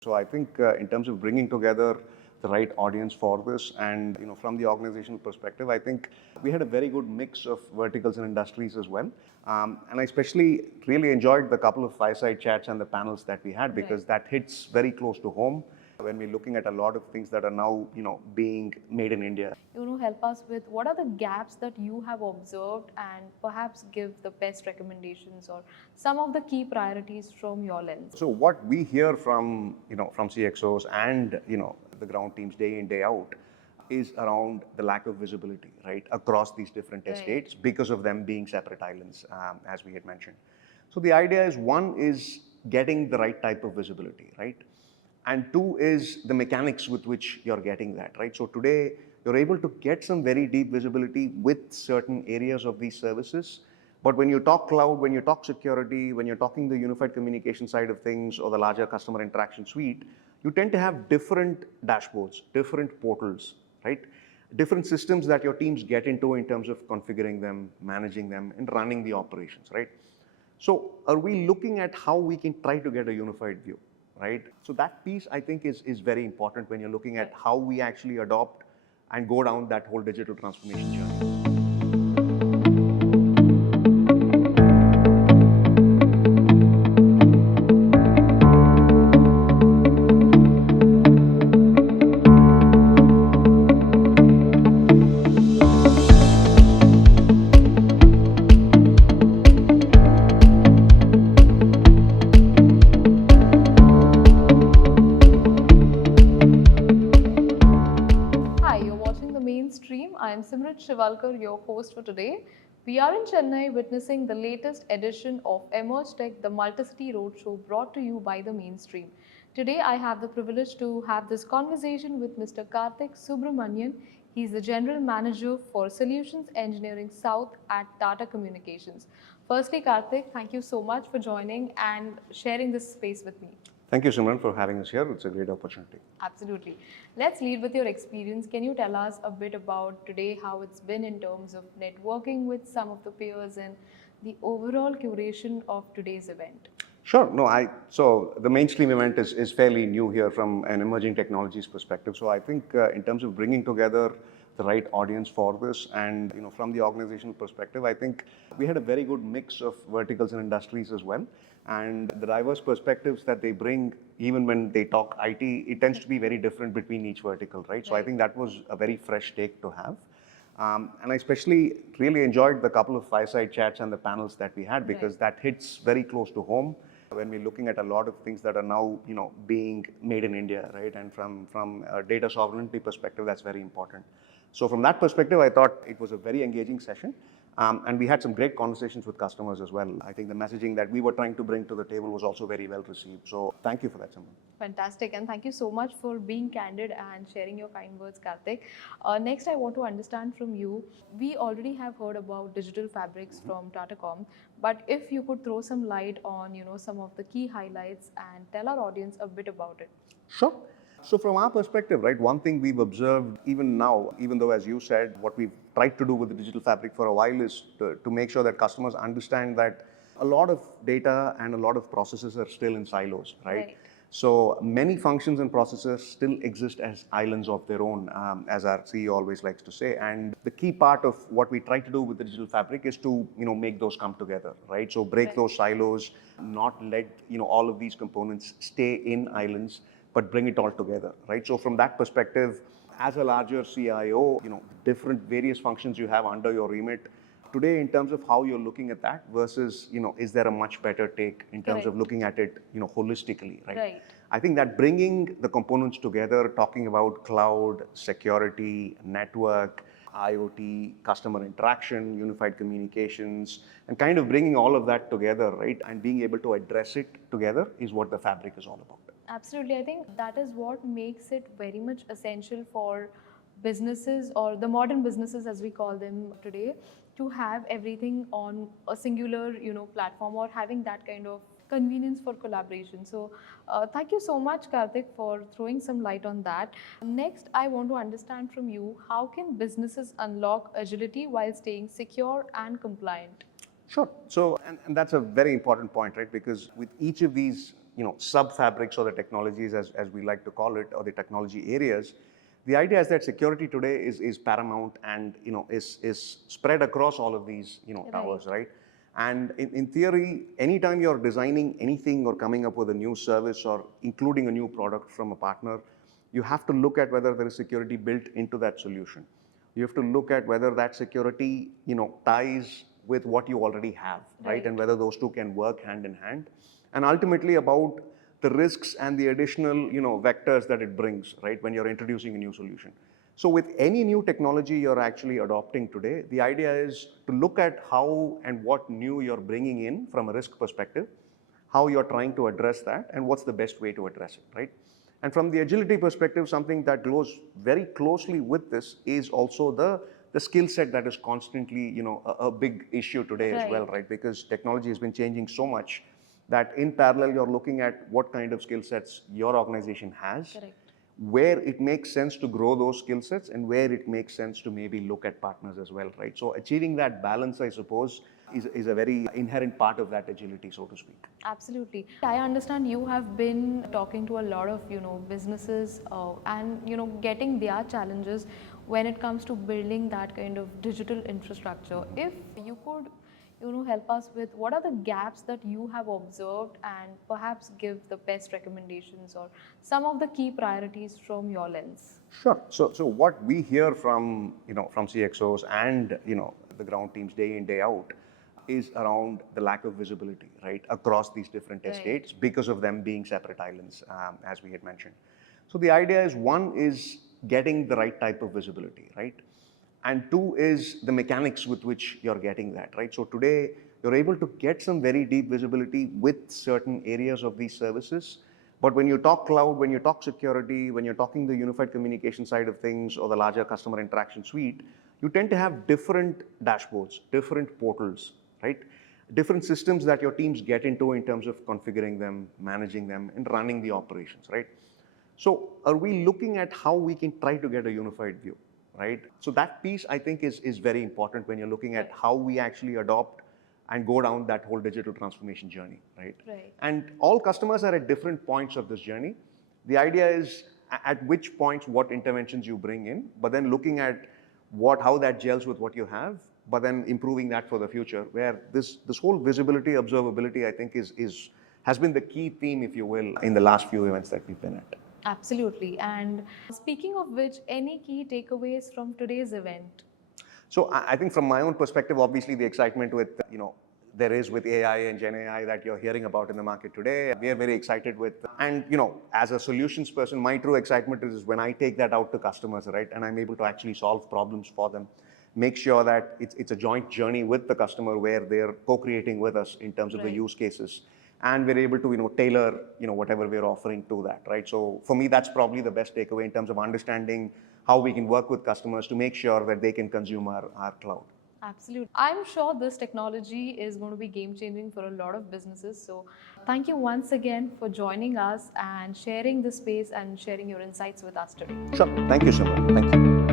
So I think in terms of bringing together the right audience for this and from the organizational perspective, I think we had a very good mix of verticals and industries as well. And I especially really enjoyed the couple of fireside chats and the panels that we had because that hits very close to home when we're looking at a lot of things that are now being made in India. Help us with what are the gaps that you have observed and perhaps give the best recommendations or some of the key priorities from your lens. So what we hear from from CXOs and the ground teams day in day out is around the lack of visibility, right, across these different estates because of them being separate islands, as we had mentioned. So the idea is, one is getting the right type of visibility, right? And two is the mechanics with which you're getting that, right? So today, you're able to get some very deep visibility with certain areas of these services. But when you talk cloud, when you talk security, when you're talking the unified communication side of things or the larger customer interaction suite, you tend to have different dashboards, different portals, right? Different systems that your teams get into in terms of configuring them, managing them, and running the operations, right? So are we looking at how we can try to get a unified view, right? So that piece, I think, is very important when you're looking at how we actually adopt and go down that whole digital transformation journey. I am Simran Shiwalkar, your host for today. We are in Chennai witnessing the latest edition of Emerge Tech, the Multicity Roadshow brought to you by the Mainstream. Today, I have the privilege to have this conversation with Mr. Kaartick Subramanian. He is the General Manager for Solutions Engineering South at Tata Communications. Firstly, Kaartick, thank you so much for joining and sharing this space with me. Thank you, Simran, for having us here. It's a great opportunity. Absolutely. Let's lead with your experience. Can you tell us a bit about today, how it's been in terms of networking with some of the peers and the overall curation of today's event? Sure. No, so the Mainstream event is fairly new here from an emerging technologies perspective. So I think in terms of bringing together the right audience for this and from the organizational perspective, I think we had a very good mix of verticals and industries as well. And the diverse perspectives that they bring, even when they talk IT, it tends to be very different between each vertical, right? So I think that was a very fresh take to have. And I especially really enjoyed the couple of fireside chats and the panels that we had because that hits very close to home when we're looking at a lot of things that are now being made in India, right? And from a data sovereignty perspective, that's very important. So from that perspective, I thought it was a very engaging session. And we had some great conversations with customers as well. I think the messaging that we were trying to bring to the table was also very well received. So thank you for that, Simran. Fantastic. And thank you so much for being candid and sharing your kind words, Kaartick. Next, I want to understand from you, we already have heard about digital fabrics from Tata Com, but if you could throw some light on, some of the key highlights and tell our audience a bit about it. Sure. So from our perspective, right, one thing we've observed even now, even though, as you said, what we've tried to do with the digital fabric for a while is to make sure that customers understand that a lot of data and a lot of processes are still in silos, right? So many functions and processes still exist as islands of their own, as our CEO always likes to say. And the key part of what we try to do with the digital fabric is to make those come together, right? So break those silos, not let all of these components stay in islands, but bring it all together, right? So from that perspective, as a larger CIO, different various functions you have under your remit, today in terms of how you're looking at that versus, is there a much better take in terms of looking at it, holistically, right? I think that bringing the components together, talking about cloud, security, network, IoT, customer interaction, unified communications, and kind of bringing all of that together, right? And being able to address it together is what the fabric is all about. Absolutely. I think that is what makes it very much essential for businesses or the modern businesses as we call them today to have everything on a singular platform or having that kind of convenience for collaboration. So thank you so much, Kaartick, for throwing some light on that. Next, I want to understand from you, how can businesses unlock agility while staying secure and compliant? Sure. So, and that's a very important point, right? Because with each of these sub-fabrics or the technologies as we like to call it, or the technology areas, the idea is that security today is paramount and is spread across all of these towers, right? And in theory, anytime you're designing anything or coming up with a new service or including a new product from a partner, you have to look at whether there is security built into that solution. You have to look at whether that security ties with what you already have, right? And whether those two can work hand in hand. And ultimately about the risks and the additional vectors that it brings, right, when you're introducing a new solution. So with any new technology you're actually adopting today, the idea is to look at how and what new you're bringing in from a risk perspective, how you're trying to address that, and what's the best way to address it, right? And from the agility perspective, something that goes very closely with this is also the skill set that is constantly a big issue today as well, right? Because technology has been changing so much that in parallel you're looking at what kind of skill sets your organization has. Correct. Where it makes sense to grow those skill sets and where it makes sense to maybe look at partners as well, right? So achieving that balance, I suppose, is a very inherent part of that agility, so to speak. Absolutely. I understand you have been talking to a lot of, businesses and, getting their challenges when it comes to building that kind of digital infrastructure. If you could, help us with what are the gaps that you have observed and perhaps give the best recommendations or some of the key priorities from your lens. Sure. So what we hear from from CXOs and the ground teams day in day out is around the lack of visibility, right, across these different estates because of them being separate islands, as we had mentioned. So the idea is, one is getting the right type of visibility, right? And two is the mechanics with which you're getting that, right? So today you're able to get some very deep visibility with certain areas of these services. But when you talk cloud, when you talk security, when you're talking the unified communication side of things or the larger customer interaction suite, you tend to have different dashboards, different portals, right? Different systems that your teams get into in terms of configuring them, managing them, and running the operations, right? So are we looking at how we can try to get a unified view, right? So that piece, I think, is very important when you're looking at how we actually adopt and go down that whole digital transformation journey, right? And all customers are at different points of this journey. The idea is at which points, what interventions you bring in, but then looking at how that gels with what you have, but then improving that for the future, where this whole visibility, observability, I think has been the key theme, if you will, in the last few events that we've been at. Absolutely. And speaking of which, any key takeaways from today's event? So I think from my own perspective, obviously the excitement with, there is with AI and Gen AI that you're hearing about in the market today, we are very excited with. And, as a solutions person, my true excitement is when I take that out to customers, right? And I'm able to actually solve problems for them, make sure that it's a joint journey with the customer where they're co-creating with us in terms of the use cases. And we're able to, tailor, whatever we're offering to that, right? So for me, that's probably the best takeaway in terms of understanding how we can work with customers to make sure that they can consume our cloud. Absolutely. I'm sure this technology is going to be game changing for a lot of businesses. So thank you once again for joining us and sharing this space and sharing your insights with us today. Sure. Thank you, Simran. Thank you.